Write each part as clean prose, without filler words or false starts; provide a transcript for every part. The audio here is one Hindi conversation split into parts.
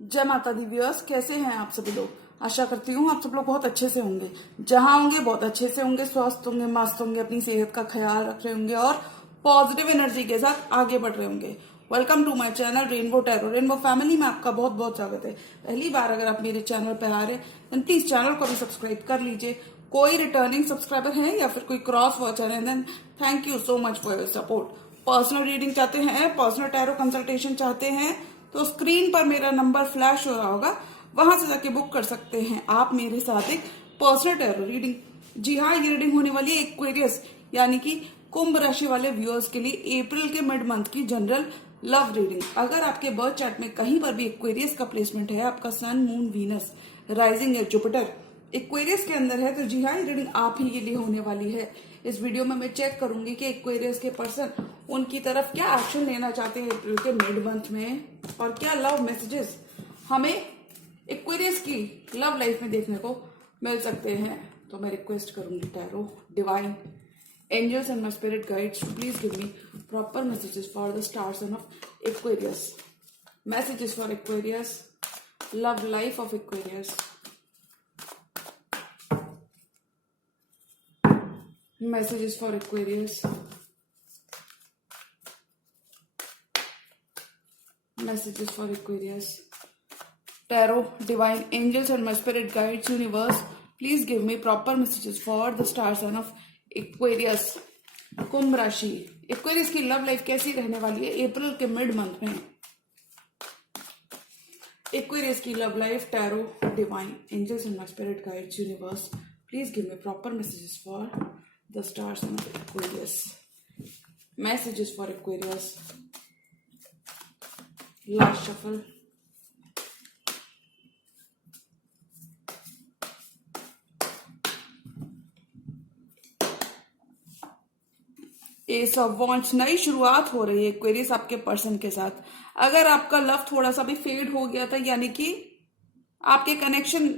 जय माता दी व्यूअर्स, कैसे हैं आप सभी लोग। आशा करती हूँ आप सब लोग बहुत अच्छे से होंगे। जहां होंगे बहुत अच्छे से होंगे, स्वस्थ होंगे, मस्त होंगे, अपनी सेहत का ख्याल रख रहे होंगे और पॉजिटिव एनर्जी के साथ आगे बढ़ रहे होंगे। Welcome to my channel rainbow tarot. Rainbow family में आपका बहुत बहुत स्वागत है। पहली बार अगर आप मेरे चैनल पर आ रहे हैं देन प्लीज चैनल को भी सब्सक्राइब कर लीजिए। कोई रिटर्निंग सब्सक्राइबर है या फिर कोई क्रॉस वॉचर है then thank you so much for your support. Personal reading चाहते हैं, पर्सनल टैरो कंसल्टेशन चाहते हैं तो स्क्रीन पर मेरा नंबर फ्लैश हो रहा होगा, वहां से जाके बुक कर सकते हैं आप मेरे साथ एक पर्सनल टैरो रीडिंग। जी हाँ, ये रीडिंग होने वाली है एक्वेरियस यानी कि कुंभ राशि वाले व्यूअर्स के लिए अप्रैल के मिड मंथ की जनरल लव रीडिंग। अगर आपके बर्थ चार्ट में कहीं पर भी एक्वेरियस का प्लेसमेंट है, आपका सन, मून, वीनस, राइजिंग या जुपिटर एक्वेरियस के अंदर है, तो जी हाँ, ये रीडिंग आप ही के लिए होने वाली है। इस वीडियो में मैं चेक करूंगी कि एक्वेरियस के पर्सन उनकी तरफ क्या एक्शन लेना चाहते हैं अप्रैल के मिड मंथ में और क्या लव मैसेजेस हमें एक्वेरियस की लव लाइफ में देखने को मिल सकते हैं। तो मैं रिक्वेस्ट करूंगी tarot, divine, angels and my spirit guides to please give me proper messages for the star sign of Aquarius. Messages for Aquarius, love life of Aquarius. Messages for Aquarius. Messages for Aquarius. Tarot, divine angels and my spirit guides, universe, please give me proper messages for the star sign of Aquarius. कुंभ राशि एक्वेरियस की लव लाइफ कैसी रहने वाली है अप्रैल के मिड मंथ में। एक्वेरियस की love life, tarot, divine angels and my spirit guides, universe, please give me proper messages for the stars in Aquarius. Messages for Aquarius. Last shuffle. Ace of wands, नई शुरुआत हो रही है एक्वेरियस आपके पर्सन के साथ। अगर आपका लव थोड़ा सा भी फेड हो गया था, यानी कि आपके कनेक्शन,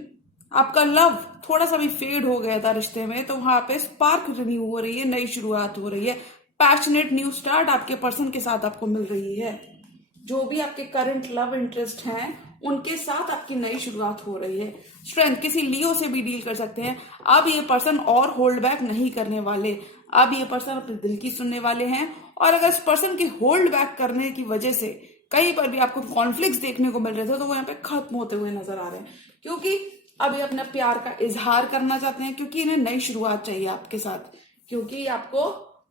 आपका लव थोड़ा सा भी फेड हो गया था रिश्ते में, तो वहां पे स्पार्क रिन्यू हो रही है, नई शुरुआत हो रही है। पैशनेट न्यू स्टार्ट आपके पर्सन के साथ आपको मिल रही है। जो भी आपके करंट लव इंटरेस्ट हैं उनके साथ आपकी नई शुरुआत हो रही है। स्ट्रेंथ, किसी लियो से भी डील कर सकते हैं। अब ये पर्सन और होल्ड बैक नहीं करने वाले, अब ये पर्सन अपने दिल की सुनने वाले हैं। और अगर इस पर्सन के होल्ड बैक करने की वजह से कहीं पर भी आपको कॉन्फ्लिक्ट देखने को मिल रहे थे, तो वो यहाँ पे खत्म होते हुए नजर आ रहे हैं, क्योंकि अब ये अपना प्यार का इजहार करना चाहते हैं, क्योंकि इन्हें नई शुरुआत चाहिए आपके साथ, क्योंकि आपको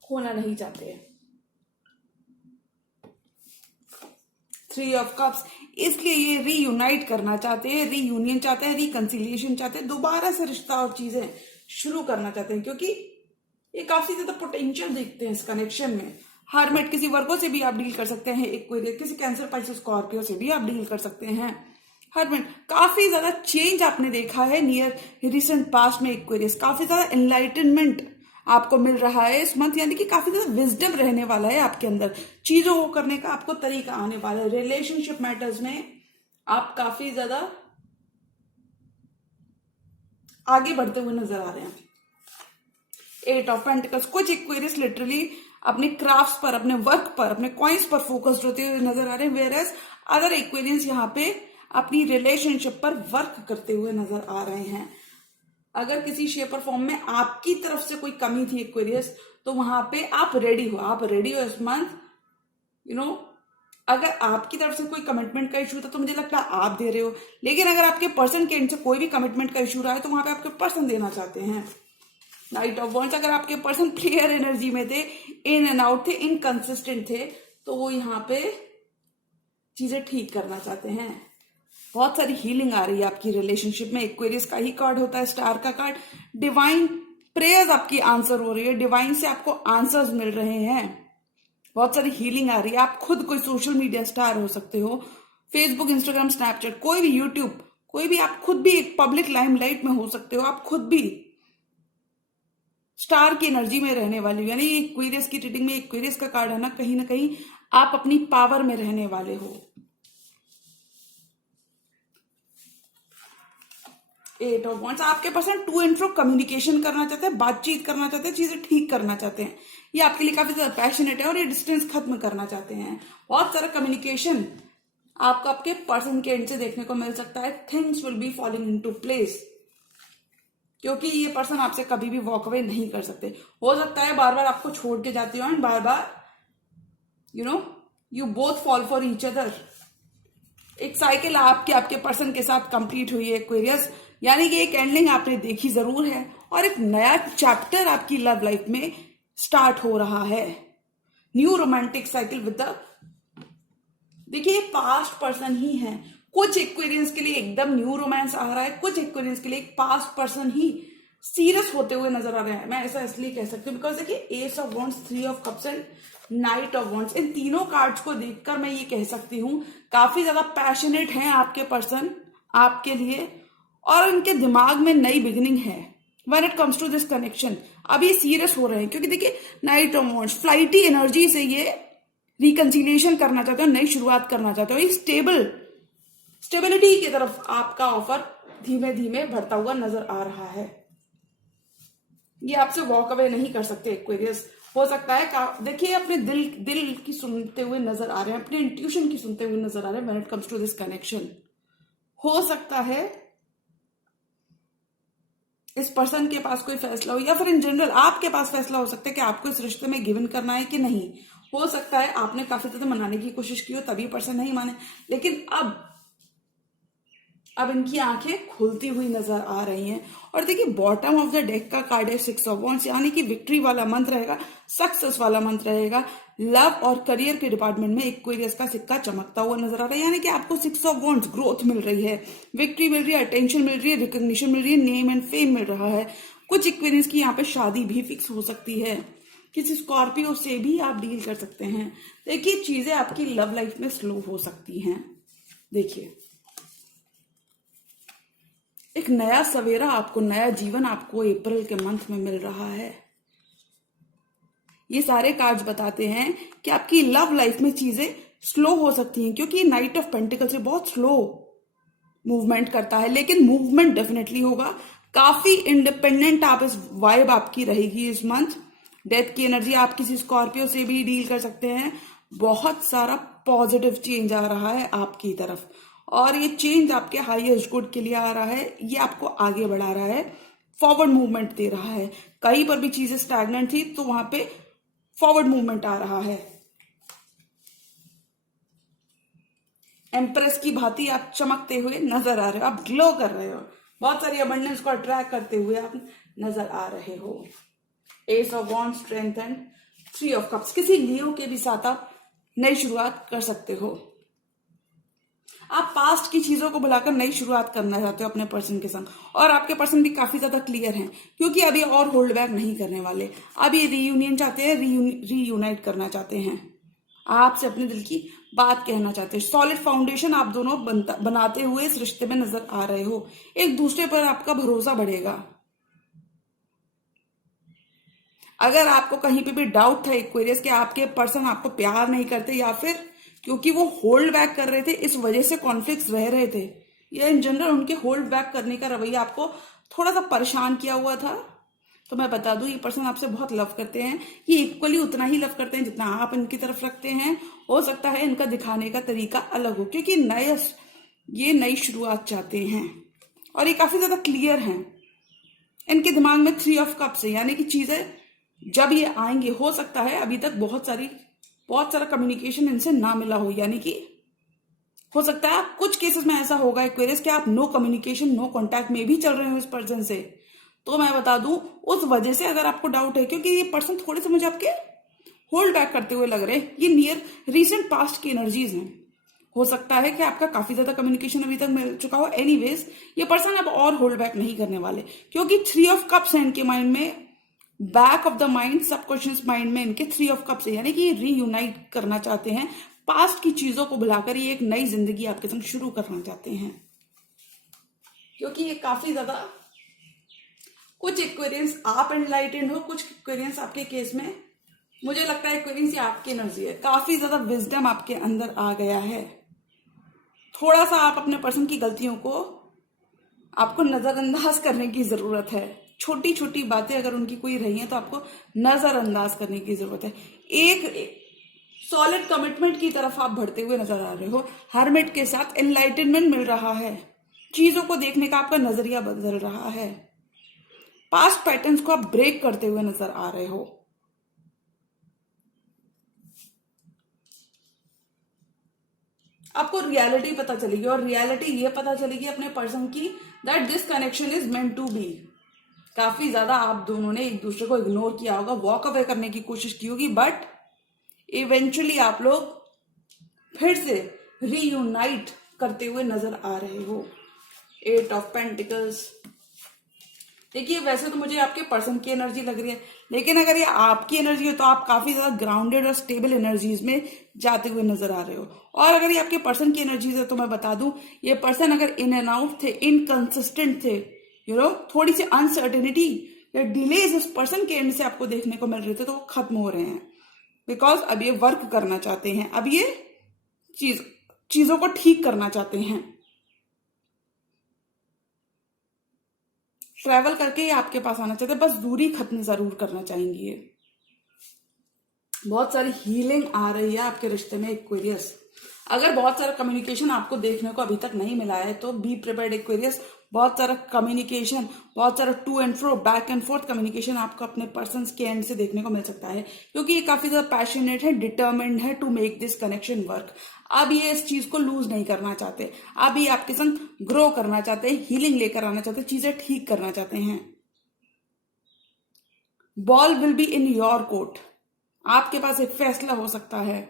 खोना नहीं चाहते हैं। 3 ऑफ कप्स, इसलिए ये रीयूनाइट करना चाहते हैं, रीयूनियन चाहते हैं, रिकंसिलिएशन चाहते हैं, दोबारा से रिश्ता और चीजें शुरू करना चाहते हैं, क्योंकि ये काफी ज्यादा पोटेंशियल देखते हैं इस कनेक्शन में। हर्मिट, किसी वर्गों से भी आप डील कर सकते हैं एक्वेरियस, किसी कैंसर, पाइसेस, स्कॉर्पियो से भी आप डील कर सकते हैं। हर्मिट, काफी ज्यादा चेंज आपने देखा है नियर रिसेंट पास्ट में एक्वेरियस, काफी ज्यादा एनलाइटनमेंट आपको मिल रहा है इस मंथ, यानी कि काफी ज्यादा विजडम रहने वाला है आपके अंदर, चीजों को करने का आपको तरीका आने वाला है। रिलेशनशिप मैटर्स में आप काफी ज्यादा आगे बढ़ते हुए नजर आ रहे हैं। 8 ऑफ पेंटिकल्स, कुछ एक्वेरियस लिटरली अपने क्राफ्ट्स पर, अपने वर्क पर, अपने कॉइन्स पर फोकस्ड होते हुए नजर आ रहे हैं, वेयर एज अदर एक्वेरियस यहाँ पे अपनी रिलेशनशिप पर वर्क करते हुए नजर आ रहे हैं। अगर किसी शेप और फॉर्म में आपकी तरफ से कोई कमी थी एक्वेरियस, तो वहां पे आप रेडी हो, आप रेडी हो इस मंथ। अगर आपकी तरफ से कोई कमिटमेंट का इशू था तो मुझे लगता है आप दे रहे हो, लेकिन अगर आपके पर्सन के एंड से कोई भी कमिटमेंट का इशू रहा है तो वहां पे आपके पर्सन देना चाहते हैं। नाइट ऑफ वॉन्ड्स, अगर आपके पर्सन प्लेयर एनर्जी में थे, इन एंड आउट थे, इनकंसिस्टेंट थे, तो वो यहाँ पे चीजें ठीक करना चाहते हैं। बहुत सारी हीलिंग आ रही है आपकी रिलेशनशिप में। एक्वेरियस का ही कार्ड होता है, स्टार का कार्ड। डिवाइन प्रेयर्स आपकी आंसर हो रही है, डिवाइन से आपको आंसर्स मिल रहे हैं, बहुत सारी हीलिंग आ रही है। आप खुद कोई सोशल मीडिया स्टार हो सकते हो, फेसबुक, इंस्टाग्राम, स्नैपचैट, कोई भी, यूट्यूब, कोई भी, आप खुद भी एक पब्लिक लाइमलाइट में हो सकते हो, आप खुद भी स्टार की एनर्जी में रहने वाली हो। यानी एक्वेरियस की रीडिंग में एक्वेरियस का कार्ड है ना कहीं आप अपनी पावर में रहने वाले हो। 8 ऑफ वॉन्ड्स, आपके person to and fro communication करना चाहते हैं, बातचीत करना चाहते हैं, चीजें ठीक करना चाहते हैं। ये आपके लिए काफी ज्यादा पैशनेट है और ये डिस्टेंस खत्म करना चाहते हैं। बहुत सारा कम्युनिकेशन आपको आपके पर्सन के एंड से देखने को मिल सकता है। Things will be falling into place, क्योंकि ये पर्सन आपसे कभी भी वॉक अवे नहीं कर सकते। हो सकता है बार बार आपको छोड़ के जाते हो and bar bar you both fall for each other. एक साइकिल आपके पर्सन के साथ कंप्लीट हुई है एक्वेरियस, यानी कि एक एंडिंग आपने देखी जरूर है और एक नया चैप्टर आपकी लव लाइफ में स्टार्ट हो रहा है। New romantic cycle with the, देखिए पास्ट पर्सन ही है। कुछ एक्वेरियंस के लिए एकदम न्यू रोमांस आ रहा है, कुछ एक्वेरियंस के लिए एक पास्ट पर्सन ही सीरियस होते हुए नजर आ रहे हैं। मैं ऐसा इसलिए कह सकती हूँ बिकॉज देखिए ace of wands, 3 of cups and knight of wands, इन तीनों कार्ड्स को देखकर मैं ये कह सकती हूँ काफी ज्यादा पैशनेट हैं आपके पर्सन आपके लिए, और इनके दिमाग में नई बिगिनिंग है when it comes to this connection. अब ये सीरियस हो रहे हैं क्योंकि देखिए knight of wands flighty energy से ये रिकंसिलिएशन करना चाहते हो, नई शुरुआत करना चाहते हो, एक स्टेबिलिटी की तरफ आपका ऑफर धीमे धीमे बढ़ता हुआ नजर आ रहा है। ये आपसे वॉक अवे नहीं कर सकते एक्वेरियस। हो सकता है देखिए अपने दिल की सुनते हुए नजर आ रहे हैं, अपने इंट्यूशन की सुनते हुए नजर आ रहे हैं when it comes to this connection. हो सकता है इस पर्सन के पास कोई फैसला हो, या फिर इन जनरल आपके पास फैसला हो सकता है कि आपको इस रिश्ते में गिवन करना है कि नहीं। हो सकता है आपने काफी ज्यादा मनाने की कोशिश की हो तभी पर्सन नहीं माने, लेकिन अब इनकी आंखें खुलती हुई नजर आ रही हैं। और देखिए बॉटम ऑफ द डेक का कार्ड है 6 ऑफ वॉन्ड्स, यानी कि विक्ट्री वाला मंत्र रहेगा, सक्सेस वाला मंत्र रहेगा। लव और करियर के डिपार्टमेंट में एक्वेरियस का सिक्का चमकता हुआ नजर आ रहा है, यानी कि आपको 6 ऑफ वॉन्ड्स ग्रोथ मिल रही है, विक्ट्री मिल रही है, अटेंशन मिल रही है, रिकॉग्निशन मिल रही है, नेम एंड फेम मिल रहा है। कुछ एक्वेरियस की यहाँ पे शादी भी फिक्स हो सकती है, किसी स्कॉर्पियो से भी आप डील कर सकते हैं। देखिए चीजें आपकी लव लाइफ में स्लो हो सकती हैं। देखिए एक नया सवेरा आपको, नया जीवन आपको अप्रैल के मंथ में मिल रहा है। ये सारे कार्ड्स बताते हैं कि आपकी लव लाइफ में चीजें स्लो हो सकती हैं, क्योंकि नाइट ऑफ पेंटिकल से बहुत स्लो मूवमेंट करता है, लेकिन मूवमेंट डेफिनेटली होगा। काफी इंडिपेंडेंट आप इस वाइब आपकी रहेगी इस मंथ। डेथ की एनर्जी, आप किसी स्कॉर्पियो से भी डील कर सकते हैं। बहुत सारा पॉजिटिव चेंज आ रहा है आपकी तरफ, और ये चेंज आपके हाईएस्ट गुड के लिए आ रहा है। ये आपको आगे बढ़ा रहा है, फॉरवर्ड मूवमेंट दे रहा है। कहीं पर भी चीजें स्टैग्नेंट थी तो वहां पे फॉरवर्ड मूवमेंट आ रहा है। एम्प्रेस की भांति आप चमकते हुए नजर आ रहे हो, आप ग्लो कर रहे हो, बहुत सारी अबंडेंस को अट्रैक्ट करते हुए आप नजर आ रहे हो। S of wands, strength and 3 of cups, किसी लियो के भी साथ आप नई शुरुआत कर सकते हो। आप पास्ट की चीजों को भुलाकर नई शुरुआत करना चाहते हो अपने पर्सन के संग, और आपके पर्सन भी काफी ज्यादा क्लियर हैं, क्योंकि अभी और होल्ड बैक नहीं करने वाले। अब ये रीयूनियन चाहते हैं, रीयूनाइट करना चाहते हैं, आपसे अपने दिल की बात कहना चाहते हैं। सॉलिड फाउंडेशन आप दोनों बनाते हुए इस रिश्ते में नजर आ रहे हो। एक दूसरे पर आपका भरोसा बढ़ेगा। अगर आपको कहीं पे भी डाउट था एक्वेरियस कि आपके पर्सन आपको प्यार नहीं करते, या फिर क्योंकि वो होल्ड बैक कर रहे थे इस वजह से कॉन्फ्लिक्ट्स रह रहे थे, या इन जनरल उनके होल्ड बैक करने का रवैया आपको थोड़ा सा परेशान किया हुआ था, तो मैं बता दूं ये पर्सन आपसे बहुत लव करते हैं। ये इक्वली उतना ही लव करते हैं जितना आप इनकी तरफ रखते हैं। हो सकता है इनका दिखाने का तरीका अलग हो, क्योंकि ये नई शुरुआत चाहते हैं और ये काफी ज्यादा क्लियर हैं। इनके दिमाग में 3 ऑफ कप्स है, यानी कि चीजें जब ये आएंगे, हो सकता है अभी तक बहुत सारा कम्युनिकेशन इनसे ना मिला हो, यानी कि हो सकता है कुछ केसेस में ऐसा होगा एक्वेरियस कि आप नो कम्युनिकेशन, नो कांटेक्ट में भी चल रहे हो इस पर्सन से। तो मैं बता दूं उस वजह से अगर आपको डाउट है, क्योंकि ये पर्सन थोड़े से मुझे आपके होल्ड बैक करते हुए लग रहे हैं, ये नियर रिसेंट पास्ट की एनर्जीज हैं। हो सकता है कि आपका काफी ज्यादा कम्युनिकेशन अभी तक मिल चुका हो। एनीवेज ये पर्सन अब और होल्ड बैक नहीं करने वाले, क्योंकि 3 ऑफ कप्स है इनके माइंड में, back of the mind, subconscious mind में इनके 3 ऑफ कप्स है, यानी कि ये रीयूनाइट करना चाहते हैं। पास्ट की चीजों को भुलाकर ये एक नई जिंदगी आपके संग शुरू करना चाहते हैं, क्योंकि ये काफी ज्यादा, कुछ एक्वेरियंस आप एनलाइटेंड हो, कुछ एक्वेरियंस आपके केस में मुझे लगता है एक्वेरियंस ये आपकी एनर्जी है, काफी ज्यादा विजडम आपके अंदर आ गया है। थोड़ा सा आप अपने पर्सन की गलतियों को आपको नजरअंदाज करने की जरूरत है। छोटी छोटी बातें अगर उनकी कोई रही है तो आपको नजरअंदाज करने की जरूरत है। सॉलिड कमिटमेंट की तरफ आप बढ़ते हुए नजर आ रहे हो। हर्मिट के साथ एनलाइटनमेंट मिल रहा है, चीजों को देखने का आपका नजरिया बदल रहा है, पास्ट पैटर्न्स को आप ब्रेक करते हुए नजर आ रहे हो। आपको रियलिटी पता चलेगी, और रियलिटी ये पता चलेगी अपने पर्सन की that this connection is meant to be. काफी ज्यादा आप दोनों ने एक दूसरे को इग्नोर किया होगा, वॉक अवे करने की कोशिश की होगी, बट इवेंचुअली आप लोग फिर से रीयूनाइट करते हुए नजर आ रहे हो। 8 ऑफ पेंटिकल्स। देखिए वैसे तो मुझे आपके पर्सन की एनर्जी लग रही है, लेकिन अगर ये आपकी एनर्जी है तो आप काफी ज्यादा ग्राउंडेड और स्टेबल एनर्जीज में जाते हुए नजर आ रहे हो। और अगर ये आपके पर्सन की एनर्जीज है तो मैं बता दूं, ये पर्सन अगर इन एंड आउट थे, इनकंसिस्टेंट थे, थोड़ी सी अनसर्टेनिटी या डिलेज इस पर्सन के एंड से आपको देखने को मिल रहे थे, तो वो खत्म हो रहे हैं। बिकॉज अब ये वर्क करना चाहते हैं, अब ये चीजों को ठीक करना चाहते हैं। ट्रैवल करके ही आपके पास आना चाहते हैं, बस दूरी खत्म जरूर करना चाहेंगे। बहुत सारी हीलिंग आ रही है आपके रिश्ते में एक्वेरियस। अगर बहुत सारा कम्युनिकेशन आपको देखने को अभी तक नहीं मिला है तो बी प्रिपेयर्ड एक्वेरियस। बहुत सारा कम्युनिकेशन, बहुत सारा to and fro, back and forth communication आपको अपने पर्सन के एंड से देखने को मिल सकता है, क्योंकि ये काफी ज्यादा पैशनेट है, डिटर्मिन्ड है to make this connection work. अब ये इस चीज को लूज नहीं करना चाहते, अब ये आपके संग ग्रो करना चाहते हैं, हीलिंग लेकर आना चाहते हैं, चीजें ठीक करना चाहते हैं। Ball will be in your court. आपके पास एक फैसला हो सकता है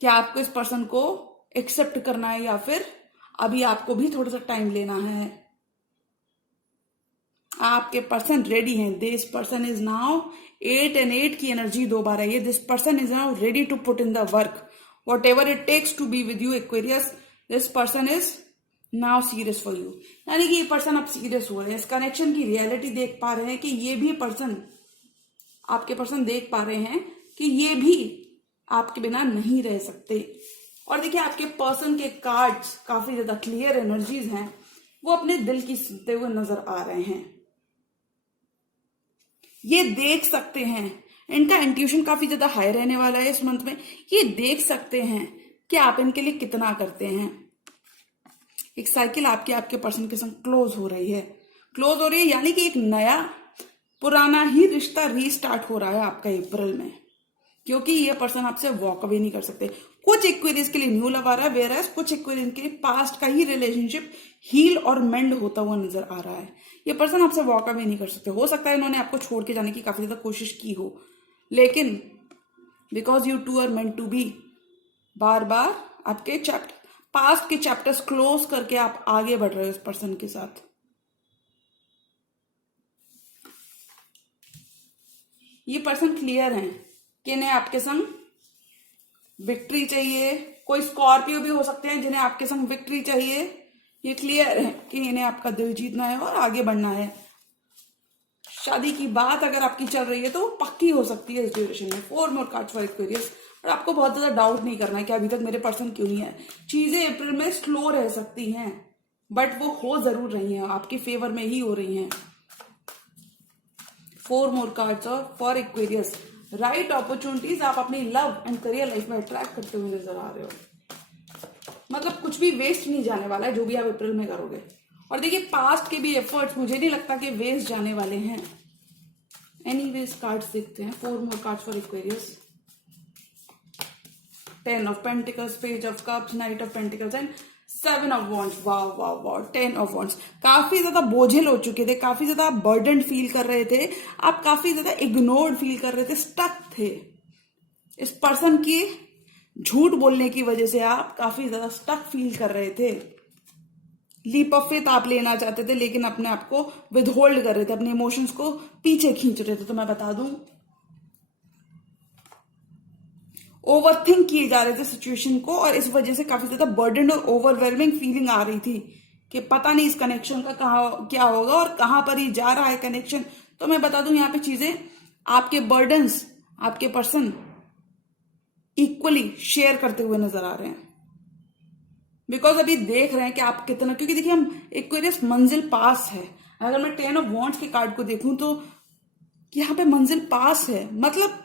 कि आपको इस पर्सन को एक्सेप्ट करना है या फिर अभी आपको भी थोड़ा सा टाइम लेना है। आपके पर्सन रेडी हैं। This person is now 8 and 8 की एनर्जी 2 बार आई है। This person is now ready to put in the work, whatever it takes to be with you Aquarius. This person is now serious for you. यानी कि ये पर्सन अब सीरियस हो रहे हैं, इस कनेक्शन की रियलिटी देख पा रहे हैं कि ये भी पर्सन, आपके पर्सन देख पा रहे हैं कि ये भी आपके बिना नहीं रह सकते। और देखिए आपके पर्सन के कार्ड्स काफी ज्यादा क्लियर एनर्जीज हैं, वो अपने दिल की सुनते हुए नजर आ रहे हैं। ये देख सकते हैं, इनका इंट्यूशन काफी ज्यादा हाई रहने वाला है इस मंथ में। ये देख सकते हैं कि आप इनके लिए कितना करते हैं। एक साइकिल आपके पर्सन के संग क्लोज हो रही है, यानी कि एक नया पुराना ही रिश्ता रीस्टार्ट हो रहा है आपका अप्रैल में, क्योंकि ये पर्सन आपसे वॉक अवे नहीं कर सकते। कुछ एक्वेरियस के लिए न्यू लव आ रहा है, वेयरएज कुछ एक्वेरियस के लिए पास्ट का ही रिलेशनशिप हील और मेंड होता हुआ नजर आ रहा है। ये पर्सन आपसे वॉक अवे नहीं कर सकते। हो सकता है इन्होंने आपको छोड़ के जाने की काफी ज्यादा कोशिश की हो, लेकिन because you two are meant to be, बार बार आपके पास्ट के चैप्टर्स क्लोज करके आप आगे बढ़ रहे हो इस पर्सन के साथ। ये पर्सन क्लियर है कि इन्हें आपके संग विक्ट्री चाहिए। कोई स्कॉर्पियो भी हो सकते हैं जिन्हें आपके संग विक्ट्री चाहिए। ये क्लियर है कि इन्हें आपका दिल जीतना है और आगे बढ़ना है। शादी की बात अगर आपकी चल रही है तो वो पक्की हो सकती है इस ड्यूरेशन में। 4 more cards फॉर एक्वेरियस। और आपको बहुत ज्यादा डाउट नहीं करना है कि अभी तक मेरे पर्सन क्यों नहीं है। चीजें अप्रैल में स्लो रह सकती हैं, बट वो हो जरूर रही हैं, आपके फेवर में ही हो रही हैं। 4 more cards for Aquarius. Right opportunities आप अपनी लव एंड करियर लाइफ में अट्रैक्ट करते हुए नजर आ रहे हो। मतलब कुछ भी वेस्ट नहीं जाने वाला है जो भी आप अप्रैल में करोगे। और देखिए पास्ट के भी एफर्ट्स मुझे नहीं लगता कि वेस्ट जाने वाले हैं। एनीवेज कार्ड्स देखते हैं। 4 more cards for Aquarius. 10 of Pentacles, Page of Cups, Knight of Pentacles and 7 of Wands। वाह वाह वाह, 10 of Wands। काफी ज्यादा बोझिल हो चुके थे, काफी ज्यादा आप बर्डन फील कर रहे थे, आप काफी ज्यादा इग्नोर्ड फील कर रहे थे, स्टक थे। इस पर्सन की झूठ बोलने की वजह से आप काफी ज्यादा स्टक फील कर रहे थे। लीप ऑफ फेथ आप लेना चाहते थे, लेकिन अपने आप को विदहोल्ड कर रहे थे, अपने इमोशंस को पीछे खींच रहे थे। तो मैं बता दूं, ओवरथिंक किए जा रहे थे सिचुएशन को, और इस वजह से काफी ज्यादा बर्डन और ओवरवेलमिंग फीलिंग आ रही थी कि पता नहीं इस कनेक्शन का क्या होगा और कहां पर ही जा रहा है कनेक्शन। तो मैं बता दूं, यहाँ पे चीजें, आपके बर्डन्स आपके पर्सन इक्वली शेयर करते हुए नजर आ रहे हैं। बिकॉज अभी देख रहे हैं कि आप कितना, क्योंकि देखिए हम एक्वेरियस मंजिल पास है। अगर मैं 10 of Wands के कार्ड को देखूं तो यहाँ पे मंजिल पास है, मतलब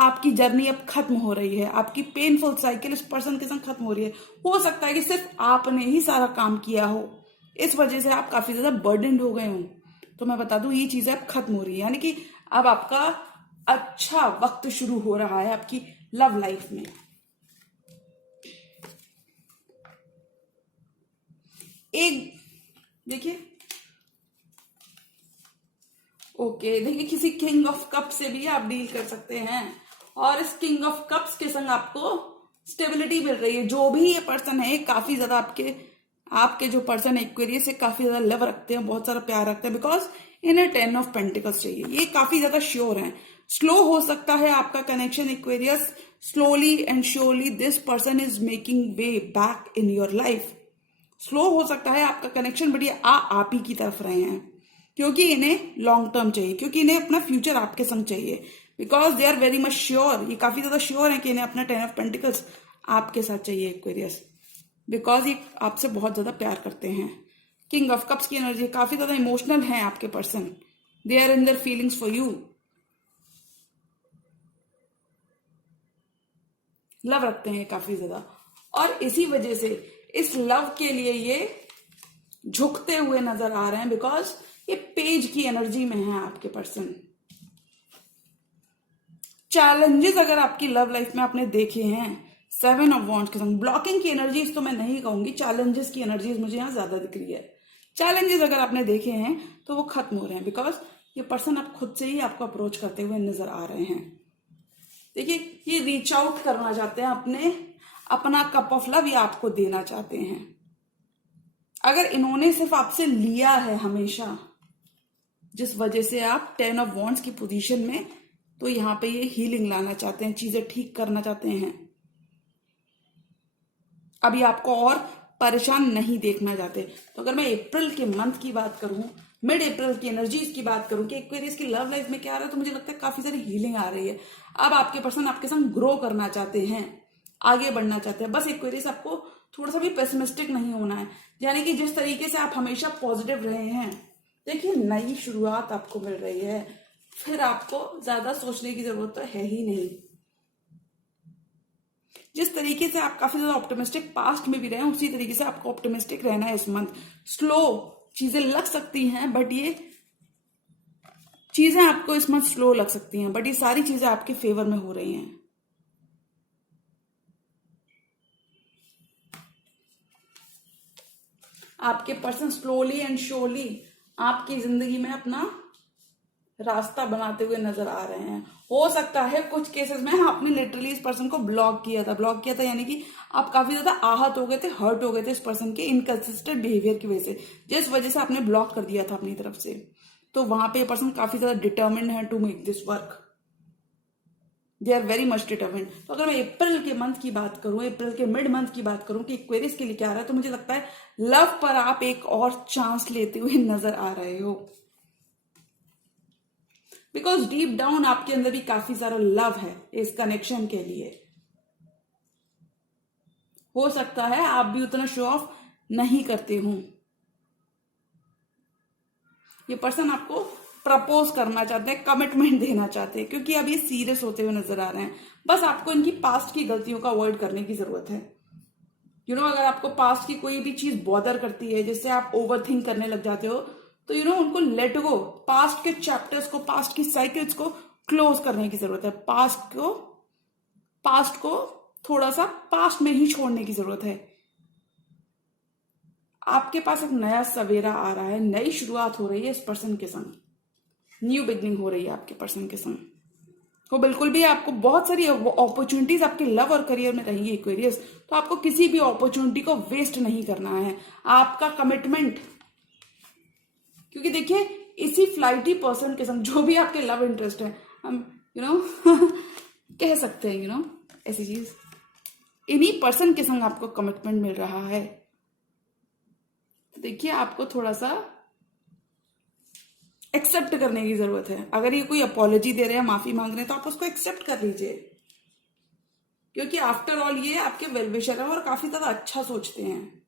आपकी जर्नी अब खत्म हो रही है, आपकी पेनफुल साइकिल इस पर्सन के संग खत्म हो रही है। हो सकता है कि सिर्फ आपने ही सारा काम किया हो, इस वजह से आप काफी ज्यादा बर्डनड हो गए हो। तो मैं बता दूं, ये चीजें अब खत्म हो रही है, यानी कि अब आपका अच्छा वक्त शुरू हो रहा है आपकी लव लाइफ में। एक देखिए, ओके देखिए, किसी किंग ऑफ कप से भी आप डील कर सकते हैं, और इस किंग ऑफ कप्स के संग आपको स्टेबिलिटी मिल रही है। जो भी ये पर्सन है काफी ज्यादा आपके आपके जो पर्सन है एक्वेरियस से काफी ज्यादा लव रखते हैं, बहुत सारा प्यार रखते हैं, बिकॉज इन्हें 10 ऑफ पेंटिकल्स चाहिए। ये काफी ज्यादा श्योर है। स्लो हो सकता है आपका connection Aquarius, slowly and surely this person is making way back in your life. Slow हो सकता है आपका कनेक्शन, बट ये आप ही की तरफ रहे हैं, क्योंकि इन्हें लॉन्ग टर्म चाहिए, क्योंकि इन्हें अपना फ्यूचर आपके संग चाहिए, because they are very much sure. ये काफी ज्यादा श्योर है कि इन्हें अपना 10 ऑफ पेंटिकल्स आपके साथ चाहिए एक्वेरियस, बिकॉज ये आपसे बहुत ज्यादा प्यार करते हैं। किंग ऑफ कप्स की एनर्जी, काफी ज्यादा इमोशनल है आपके person, they are in their feelings for you, love रखते हैं काफी ज्यादा, और इसी वजह से इस लव के लिए ये झुकते हुए नजर आ रहे हैं, बिकॉज ये पेज की एनर्जी में है आपके पर्सन। चैलेंजेस अगर आपकी लव लाइफ में आपने देखे हैं 7 ऑफ वॉन्ड्स के संग, ब्लॉकिंग की एनर्जीज तो मैं नहीं कहूंगी, चैलेंजेस की एनर्जीज मुझे यहां ज्यादा दिख रही है। चैलेंजेस अगर आपने देखे हैं तो वो खत्म हो रहे हैं, बिकॉज ये पर्सन आप खुद से ही आपको अप्रोच करते हुए नजर आ रहे हैं। देखिए, ये रीच आउट करना चाहते हैं, अपना कप ऑफ लव ये आपको देना चाहते हैं। अगर इन्होंने सिर्फ आपसे लिया है हमेशा, जिस वजह से आप 10 ऑफ वॉन्ड्स की पोजीशन में, तो यहां पे ये हीलिंग लाना चाहते हैं, चीजें ठीक करना चाहते हैं। अभी आपको और परेशान नहीं देखना चाहते। तो अगर मैं अप्रैल के मंथ की बात करूं, मिड अप्रैल की एनर्जीज की बात करूं कि एक्वेरियस की लव लाइफ में क्या आ रहा है, तो मुझे लगता है काफी सारी हीलिंग आ रही है। अब आपके पर्सन आपके संग ग्रो करना चाहते हैं, आगे बढ़ना चाहते हैं। बस एक्वेरियस आपको थोड़ा सा भी पेसिमिस्टिक नहीं होना है, यानी कि जिस तरीके से आप हमेशा पॉजिटिव रहे हैं, देखिए नई शुरुआत आपको मिल रही है, फिर आपको ज्यादा सोचने की जरूरत तो है ही नहीं। जिस तरीके से आप काफी ज्यादा ऑप्टिमिस्टिक पास्ट में भी रहे, उसी तरीके से आपको ऑप्टिमिस्टिक रहना है इस मंथ। स्लो चीजें लग सकती हैं, बट ये चीजें आपको इस मंथ स्लो लग सकती हैं, बट ये सारी चीजें आपके फेवर में हो रही हैं। आपके पर्सन स्लोली एंड श्योरली आपकी जिंदगी में अपना रास्ता बनाते हुए नजर आ रहे हैं। हो सकता है कुछ केसेस में आपने लिटरली इस पर्सन को ब्लॉक किया था, यानी कि आप काफी ज्यादा आहत हो गए थे, हर्ट हो गए थे इस पर्सन के इनकंसिस्टेंट बिहेवियर की वजह से, जिस वजह से आपने ब्लॉक कर दिया था अपनी तरफ से। तो वहां पे ये पर्सन काफी ज्यादा डिटर्मिन्ड है to make this work, they are very much determined. तो अगर मैं अप्रैल के मंथ की बात करूं, अप्रैल के मिड मंथ की बात करूं कि एक्वेरियस के लिए क्या आ रहा है, तो मुझे लगता है लव पर आप एक और चांस लेते हुए नजर आ रहे हो, बिकॉज डीप डाउन आपके अंदर भी काफी सारा लव है इस कनेक्शन के लिए। हो सकता है आप भी उतना शो ऑफ नहीं करते हो। ये पर्सन आपको प्रपोज करना चाहते हैं, कमिटमेंट देना चाहते हैं, क्योंकि अब ये सीरियस होते हुए नजर आ रहे हैं। बस आपको इनकी पास्ट की गलतियों का अवॉइड करने की जरूरत है। अगर आपको पास्ट की कोई भी चीज बॉदर करती है, जिससे आप ओवर थिंक करने लग जाते हो, तो उनको लेट गो, पास्ट के चैप्टर्स को, पास्ट की साइकिल्स को क्लोज करने की जरूरत है। पास्ट को थोड़ा सा पास्ट में ही छोड़ने की जरूरत है। आपके पास एक नया सवेरा आ रहा है, नई शुरुआत हो रही है इस पर्सन के संग, न्यू बिगनिंग हो रही है आपके पर्सन के संग। वो बिल्कुल भी आपको बहुत सारी अपॉर्चुनिटीज आपके लव और करियर में रहेंगी एक्वेरियस, तो आपको किसी भी अपॉर्चुनिटी को वेस्ट नहीं करना है। आपका कमिटमेंट, क्योंकि देखिए इसी फ्लाइटी पर्सन के संग जो भी आपके लव इंटरेस्ट है, हम कह सकते हैं ऐसी चीज, इन्हीं पर्सन के संग आपको कमिटमेंट मिल रहा है। देखिए आपको थोड़ा सा एक्सेप्ट करने की जरूरत है। अगर ये कोई अपॉलॉजी दे रहे हैं, माफी मांग रहे हैं, तो आप उसको एक्सेप्ट कर लीजिए, क्योंकि आफ्टर ऑल ये आपके वेल विशर है और काफी ज्यादा अच्छा सोचते हैं।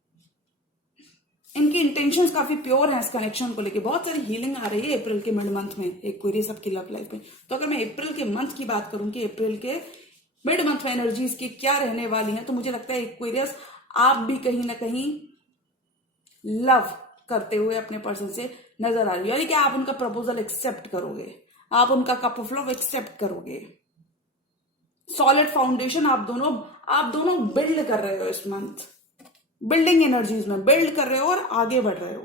इनकी इंटेंशंस काफी प्योर हैं इस कनेक्शन को लेके। बहुत सारी हीलिंग आ रही है अप्रैल के मिड मंथ में एक्वेरियस आपकी लव लाइफ में। तो अगर मैं अप्रैल के मंथ की बात करूं कि अप्रैल के मिड मंथ में एनर्जीज की क्या रहने वाली है, तो मुझे लगता है एक्वेरियस आप भी कहीं ना कहीं लव करते हुए अपने पर्सन से नजर आ रही है, यानी कि आप उनका प्रपोजल एक्सेप्ट करोगे, आप उनका कप ऑफ लव एक्सेप्ट करोगे। सॉलिड फाउंडेशन आप दोनों बिल्ड कर रहे हो इस मंथ, बिल्डिंग एनर्जीज में बिल्ड कर रहे हो और आगे बढ़ रहे हो।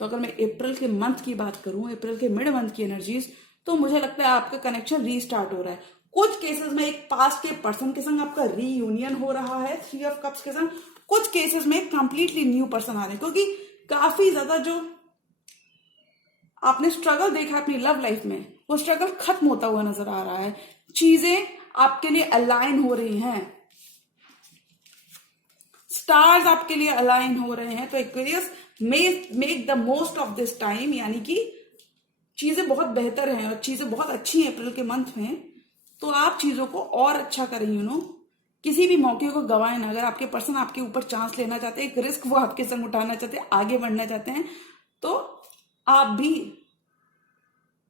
तो अगर मैं अप्रैल के मंथ की बात करूं, अप्रैल के मिड मंथ की एनर्जीज, तो मुझे लगता है आपका कनेक्शन रीस्टार्ट हो रहा है। कुछ केसेस में एक पास्ट के पर्सन के संग आपका रीयूनियन हो रहा है 3 ऑफ कप्स के संग। कुछ केसेस में कंप्लीटली न्यू पर्सन आ रहे हैं, क्योंकि काफी ज्यादा जो आपने स्ट्रगल देखा अपनी लव लाइफ में, वो स्ट्रगल खत्म होता हुआ नजर आ रहा है। चीजें आपके लिए अलाइन हो रही हैं, स्टार्स आपके लिए अलाइन हो रहे हैं। तो Aquarius make the most of this time, यानी कि चीजें बहुत बेहतर हैं और चीजें बहुत अच्छी हैं अप्रैल के मंथ में। तो आप चीजों को और अच्छा करें, किसी भी मौके को गवाएं ना। अगर आपके पर्सन आपके ऊपर चांस लेना चाहते हैं, एक रिस्क वो आपके संग उठाना चाहते हैं, आगे बढ़ना चाहते हैं, तो आप भी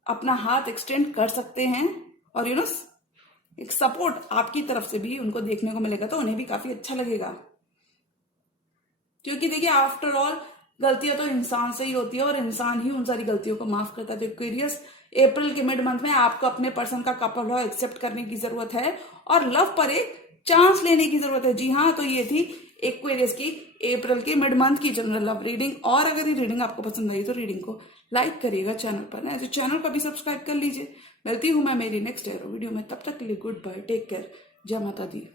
अपना हाथ एक्सटेंड कर सकते हैं और एक सपोर्ट आपकी तरफ से भी उनको देखने को मिलेगा, तो उन्हें भी काफी अच्छा लगेगा। क्योंकि देखिए आफ्टर ऑल गलतियां तो इंसान से ही होती है और इंसान ही उन सारी गलतियों को माफ करता है। तो एक्वेरियस अप्रैल के मिड मंथ में आपको अपने पर्सन का कप ऑफ लव एक्सेप्ट करने की जरूरत है और लव पर एक चांस लेने की जरूरत है। जी हाँ, तो ये थी एक्वेरियस की अप्रैल के मिड मंथ की जनरल लव रीडिंग। और अगर ये रीडिंग आपको पसंद आई तो रीडिंग को लाइक करिएगा चैनल पर, ना तो चैनल को भी सब्सक्राइब कर लीजिए। मिलती हूं मैं मेरी नेक्स्ट वीडियो में, तब तक के लिए गुड बाय, टेक केयर, जय माता दी।